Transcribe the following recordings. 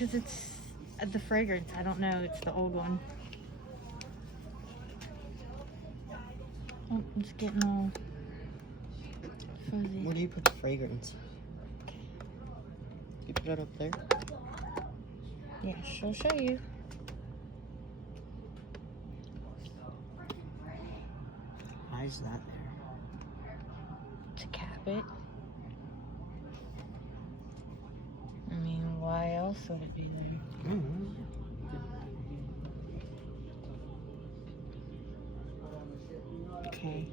Because it's the fragrance. I don't know. It's the old one. Oh, it's getting all fuzzy. Where do you put the fragrance? You put it up there? Yeah, she'll show you. Why is that there? To cap it. I mean, why else would it be there? Okay.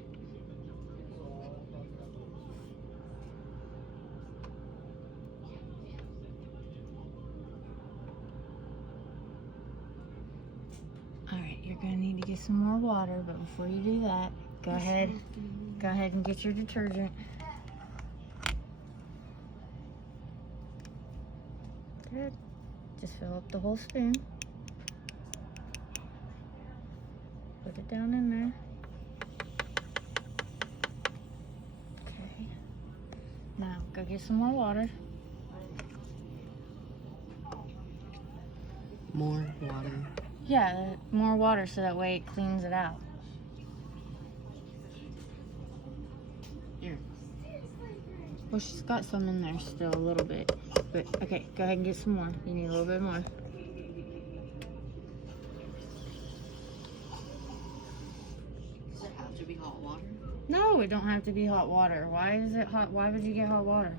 Alright, you're gonna need to get some more water, but before you do that, go ahead and get your detergent. Good. Just fill up the whole spoon. Put it down in there. Okay. Now, go get some more water. More water. Yeah, more water so that way it cleans it out. Here. Well, she's got some in there still, a little bit. But, okay, go ahead and get some more. You need a little bit more. Does it have to be hot water? No, it don't have to be hot water. Why is it hot? Why would you get hot water?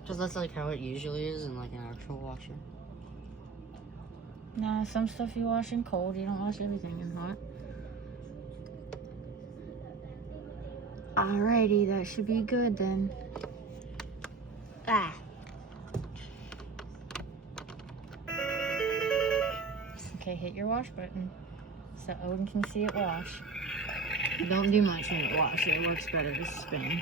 Because that's like how it usually is in like an actual washer. Nah, some stuff you wash in cold. You don't wash everything in hot. Alrighty, that should be good then. Ah. Okay, hit your wash button so Odin can see it wash. Don't do much when it washes. It works better to spin.